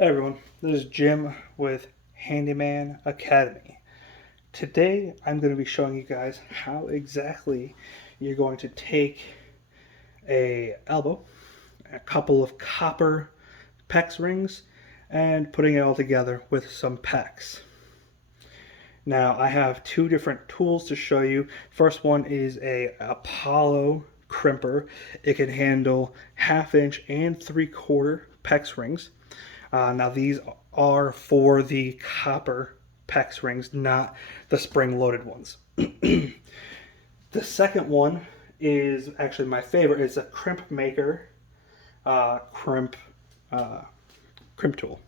Hey everyone, this is Jim with Handyman Academy. Today I'm going to be showing you guys how exactly you're going to take a elbow, a couple of copper Pex rings, and putting it all together with some Pex. Now I have two different tools to show you. First one is a Apollo crimper. It can handle 1/2 inch and 3/4 Pex rings. Now these are for the copper Pex rings, not the spring-loaded ones. The second one is actually my favorite. It's a crimp maker crimp tool.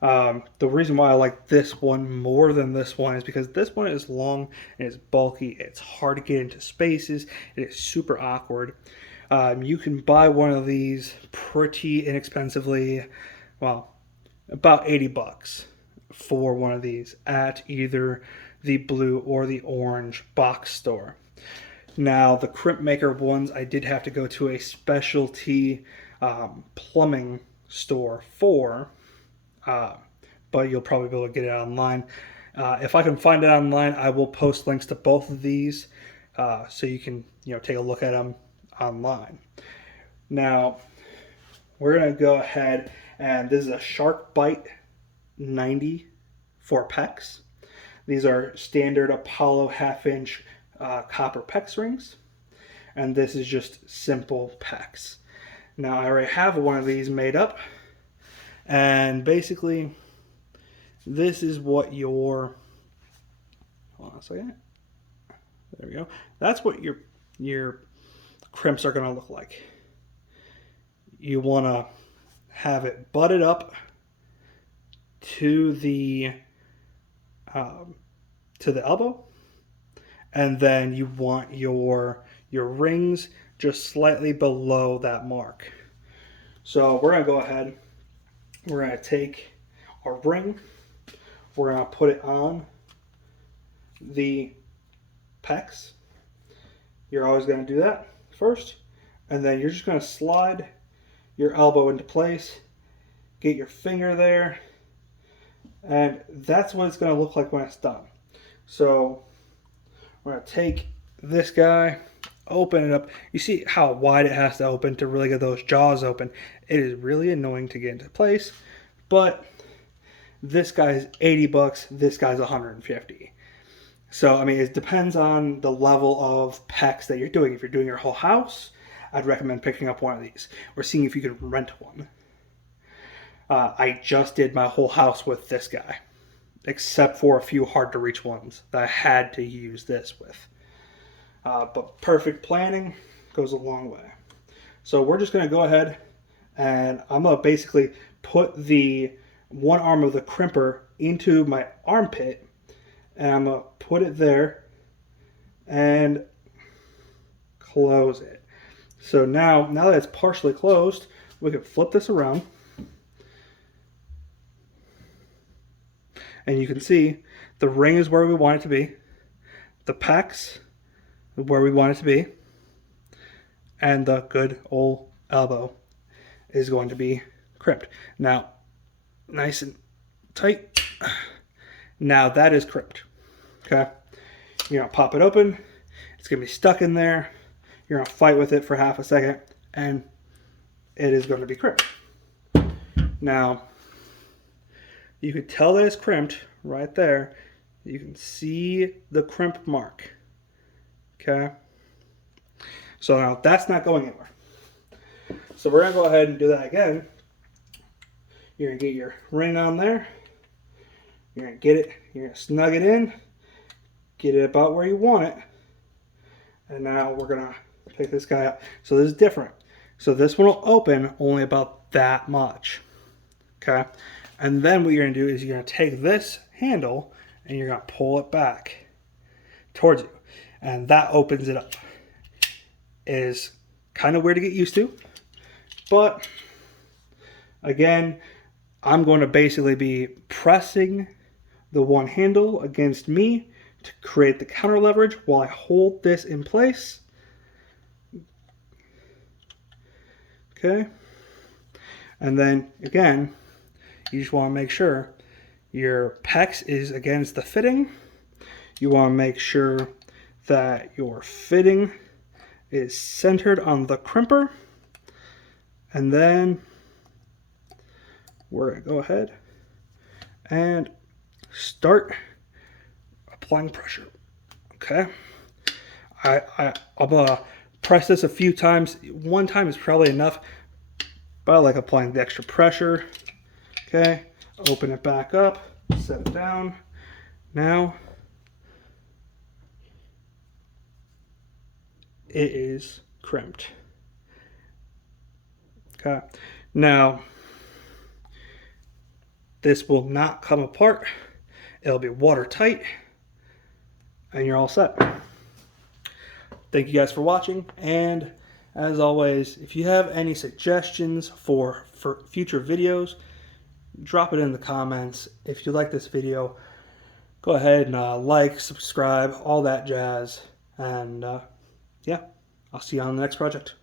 The reason why I like this one more than this one is because this one is long and it's bulky. It's hard to get into spaces. It is super awkward. You can buy one of these pretty inexpensively. Well, about 80 bucks for one of these at either the blue or the orange box store. Now, the crimp maker ones, I did have to go to a specialty plumbing store for, but you'll probably be able to get it online. If I can find it online, I will post links to both of these so you can take a look at them online. Now, we're going to go ahead, and this is a Shark Bite 90 for Pex. These are standard Apollo 1/2 inch copper Pex rings, and this is just simple Pex. Now I already have one of these made up, and basically this is what your, hold on a second, there we go, that's what your crimps are going to look like. You want to have it butted up to the elbow, and then you want your rings just slightly below that mark. So we're going to go ahead, we're going to take our ring, we're going to put it on the Pex. You're always going to do that first, and then you're just going to slide your elbow into place, get your finger there, and that's what it's going to look like when it's done. So we're going to take this guy, open it up. You see how wide it has to open to really get those jaws open. It is really annoying to get into place, but this guy's 80 bucks, this guy's 150. So, I mean, it depends on the level of Pex that you're doing. If you're doing your whole house, I'd recommend picking up one of these or seeing if you could rent one. I just did my whole house with this guy, except for a few hard to reach ones that I had to use this with. But perfect planning goes a long way. So we're just going to go ahead, and I'm going to basically put the one arm of the crimper into my armpit, and I'm going to put it there and close it. So now that it's partially closed, we can flip this around, and you can see the ring is where we want it to be, the Pex is where we want it to be, and the good old elbow is going to be crimped. Now, nice and tight. Now that is crimped. Okay, you're gonna pop it open. It's gonna be stuck in there. You're going to fight with it for half a second, and it is going to be crimped. Now, you can tell that it's crimped right there. You can see the crimp mark. Okay? So now that's not going anywhere. So we're going to go ahead and do that again. You're going to get your ring on there. You're going to get it. You're going to snug it in. Get it about where you want it. And now we're going to pick this guy up. So this is different. So this one will open only about that much. Okay? And then what you're going to do is you're going to take this handle and you're going to pull it back towards you. And that opens it up. It is kind of weird to get used to. But again, I'm going to basically be pressing the one handle against me to create the counter leverage while I hold this in place. Okay. And then again, you just want to make sure your pex is against the fitting. You want to make sure that your fitting is centered on the crimper. And then we're going to go ahead and start applying pressure. Okay. I'm going to press this a few times. One time is probably enough, but I like applying the extra pressure. Okay. Open it back up, set it down. Now it is crimped. Okay. Now this will not come apart. It'll be watertight, and you're all set. Thank you guys for watching, and as always, if you have any suggestions for future videos, drop it in the comments. If you like this video, go ahead and like, subscribe, all that jazz, and yeah, I'll see you on the next project.